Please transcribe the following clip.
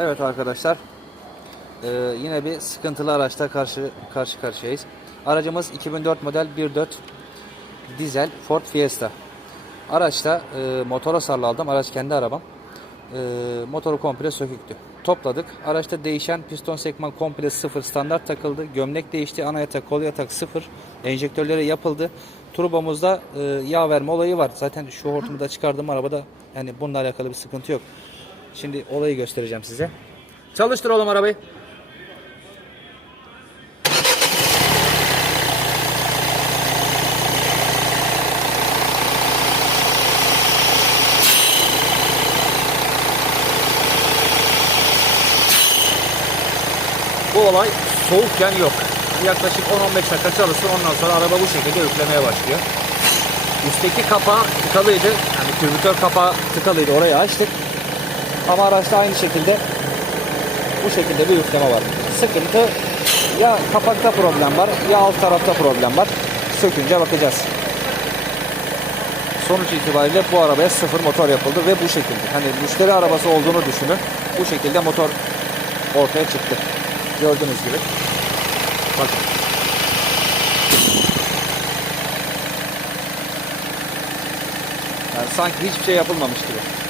Evet arkadaşlar. Ee, yine bir sıkıntılı araçla karşı karşı karşıyayız. Aracımız 2004 model 1.4 dizel Ford Fiesta. Araçta e, motor hasarlı aldım. Araç kendi arabam. E, motoru komple söküktü. Topladık. Araçta değişen piston sekman komple sıfır standart takıldı. Gömlek değişti. Ana yatak, kol yatak sıfır. Enjektörleri yapıldı. Turbomuzda e, yağ verme olayı var. Zaten şu hortumu da çıkardığım arabada yani bununla alakalı bir sıkıntı yok. Şimdi olayı göstereceğim size. Çalıştır oğlum arabayı. Bu olay soğukken yok. Yaklaşık 10-15 dakika çalışsın ondan sonra araba bu şekilde yüklemeye başlıyor. Üstteki kapağı tıkalıydı. Yani türbütör kapağı tıkalıydı. Orayı açtık. Ama araçta aynı şekilde bu şekilde bir yükleme var. Sıkıntı ya kapakta problem var ya alt tarafta problem var. Sökünce bakacağız. Sonuç itibariyle bu arabaya sıfır motor yapıldı ve bu şekilde. Hani müşteri arabası olduğunu düşünün. Bu şekilde motor ortaya çıktı. Gördüğünüz gibi. Bakın. Yani sanki hiçbir şey yapılmamış gibi.